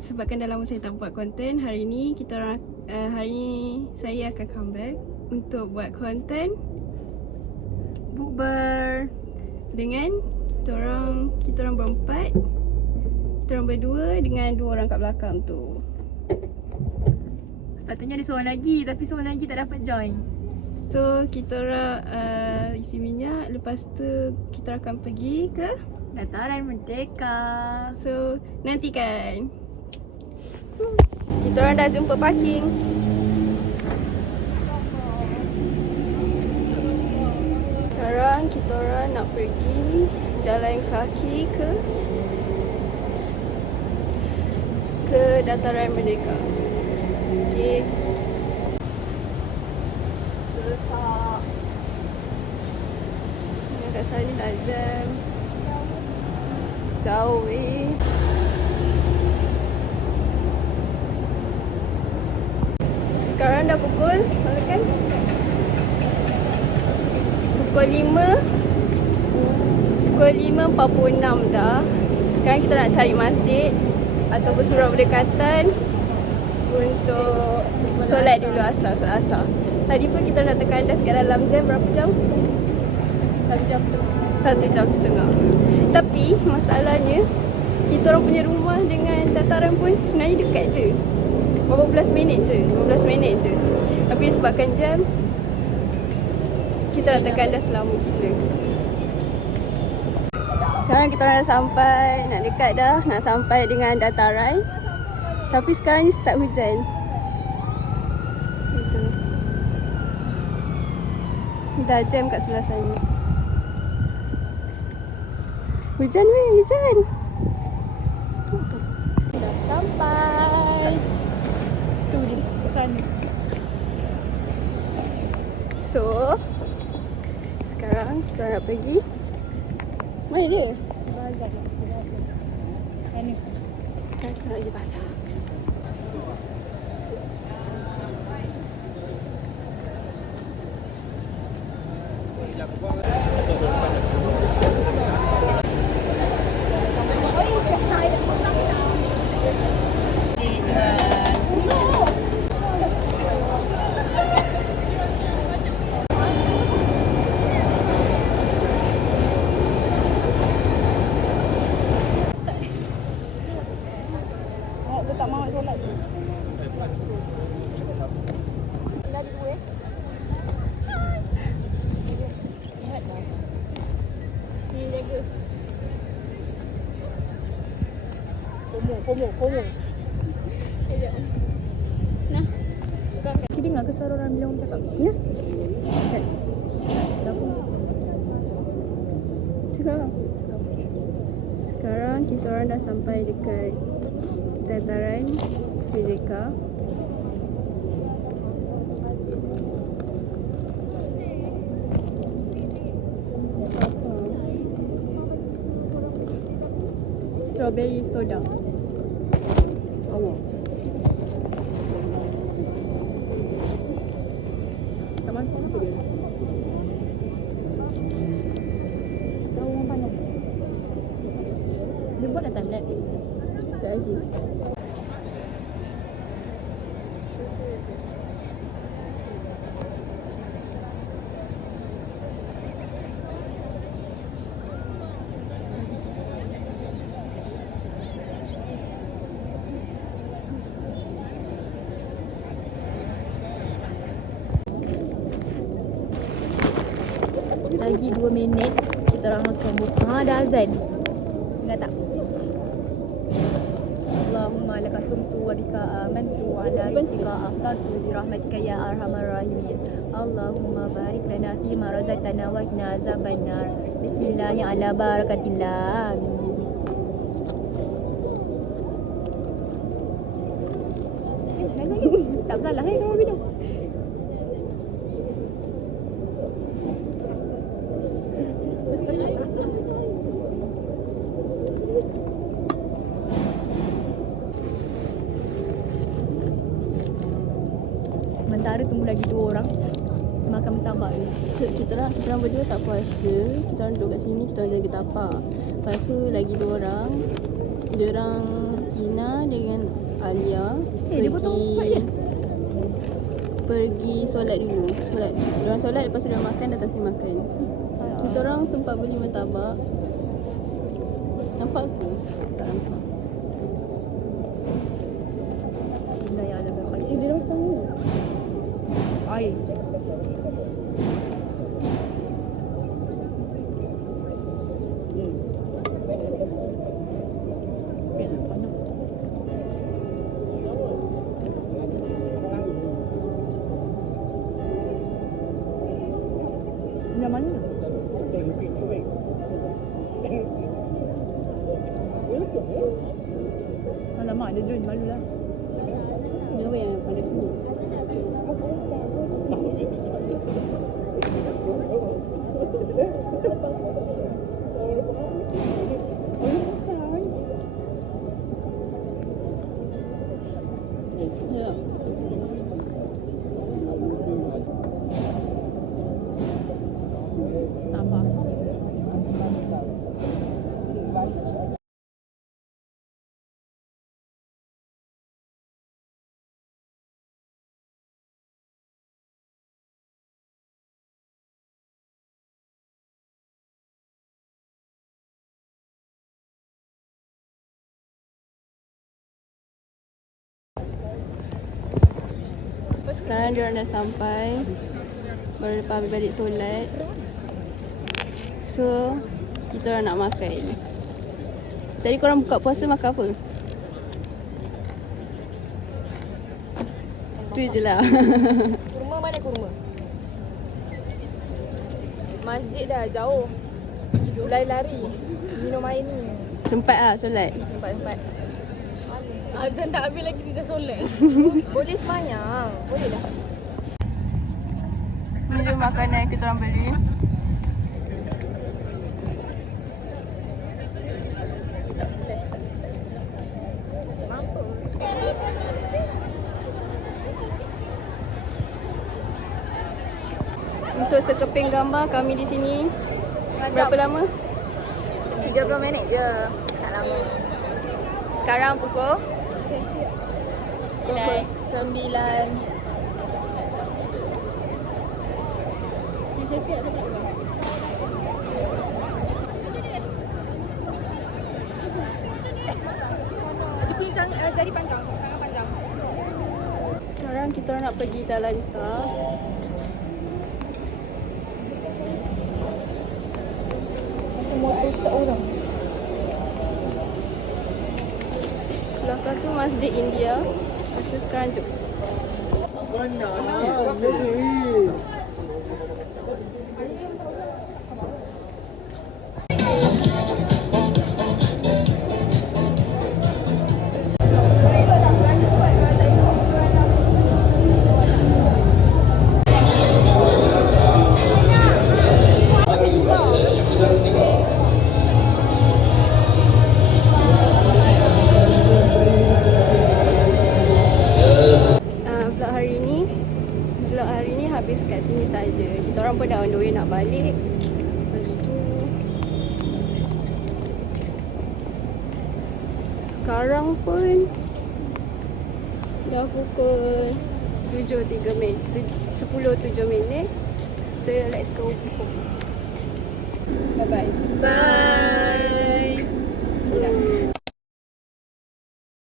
sebabkan dah lama saya tak buat konten, hari ni saya akan comeback untuk buat konten bukber dengan kita orang berempat. Kita orang berdua dengan 2 orang kat belakang tu. Sepatutnya ada seorang lagi, tapi seorang lagi tak dapat join. So kita orang isi minyak. Lepas tu kita akan pergi ke Dataran Merdeka. So nantikan. Kita orang dah jumpa parking. Sekarang kita orang nak pergi jalan kaki ke Dataran Merdeka. Okey. Letak. Kat sana dah jam. Jauh weh. Sekarang dah pukul berapa kan? Pukul 5.46 dah. Sekarang kita nak cari masjid ataupun surau berdekatan untuk solat dulu asar, solat asar. Tadi pun kita dah terkandas kat dalam jam berapa jam? 1 jam setengah. 1 jam setengah. Tapi masalahnya kita orang punya rumah dengan dataran pun sebenarnya dekat je. Berapa belas minit je, 15 minit je. Tapi disebabkan jam, kita dah terkandas lama kita. Sekarang kita orang dah sampai, nak dekat dah, nak sampai dengan dataran. Tapi sekarang ni start hujan. Itu. Dah jam kat sebelah sana. Hujan weh, hujan. Tu. Dah sampai. Tu dia, kat sana. So, sekarang kita nak pergi. Mana dia? Bazar. Mana? Sekarang kita nak pergi pasar. Tak mahu solat tu. Dah di dua. Lihatlah. Ni jaga. Pomo. Sekejap. Nah. Kita dengar ke suara orang bila orang cakap? Ya. Nak cerita apa? Cakap. Sekarang kita orang dah sampai dekat Dataran Merdeka. Strawberry soda. Awak. Taman apa dia? Tahu orang pandang. Dia buat dah time lapse. Sekejap lagi. Lagi 2 minit kita orang akan buka. Dah azan. Ingat tak? Allahumma laka sumtu wa bika amantu wa ala rizqika aftartu bi rahmatika ya arhamar rahimin. Allahumma barik lana fi ma razaqtana wa qina azabannar. Bismillahi ala barakatillah. Tak salah kalau minum. Sementara tunggu lagi 2 orang makan bertambah ni. So, kita orang berdua tak puasa. Kita orang duduk kat sini, kita orang jaga tapak. Lepas tu lagi 2 orang, dia orang Ina dengan Alia dia potong tempat je. pergi solat dulu. Diorang solat, lepas tu diorang makan, datang sini makan. Kita orang sempat beli martabak. Nampak aku? Tak nampak. Bismillahirrahmanirrahim. Dia orang setengah. Air. Yang mana? Alamak, dia join malu lah. Dia apa yang pada sini? Ya. Apa? Sekarang diorang dah sampai. Baru lepas balik solat. So, kita orang nak makan. Tadi korang buka puasa makan apa? Tu je lah. Kurma mana kurma? Masjid dah jauh. Lari-lari. Minum air ni. Sempat lah solat. Tempat-tempat. Azan tak habis lagi dia dah solat. Boleh semayang. Boleh dah. Ini je makanan yang kita orang beli. Untuk sekeping gambar kami di sini. Berapa lama? 30 minit je. Tak lama. Sekarang pukul 9. Jari panjang, tangan panjang. Sekarang kita orang nak pergi jalan kah. Motor tak orang. Belakang tu Masjid India. So sekarang jom. Vlog hari ni habis kat sini saja. Kita orang pun dah on the way nak balik. Lepas tu sekarang pun dah pukul 7.03 minit 10.07 minit. So let's go home. Bye bye. Bye.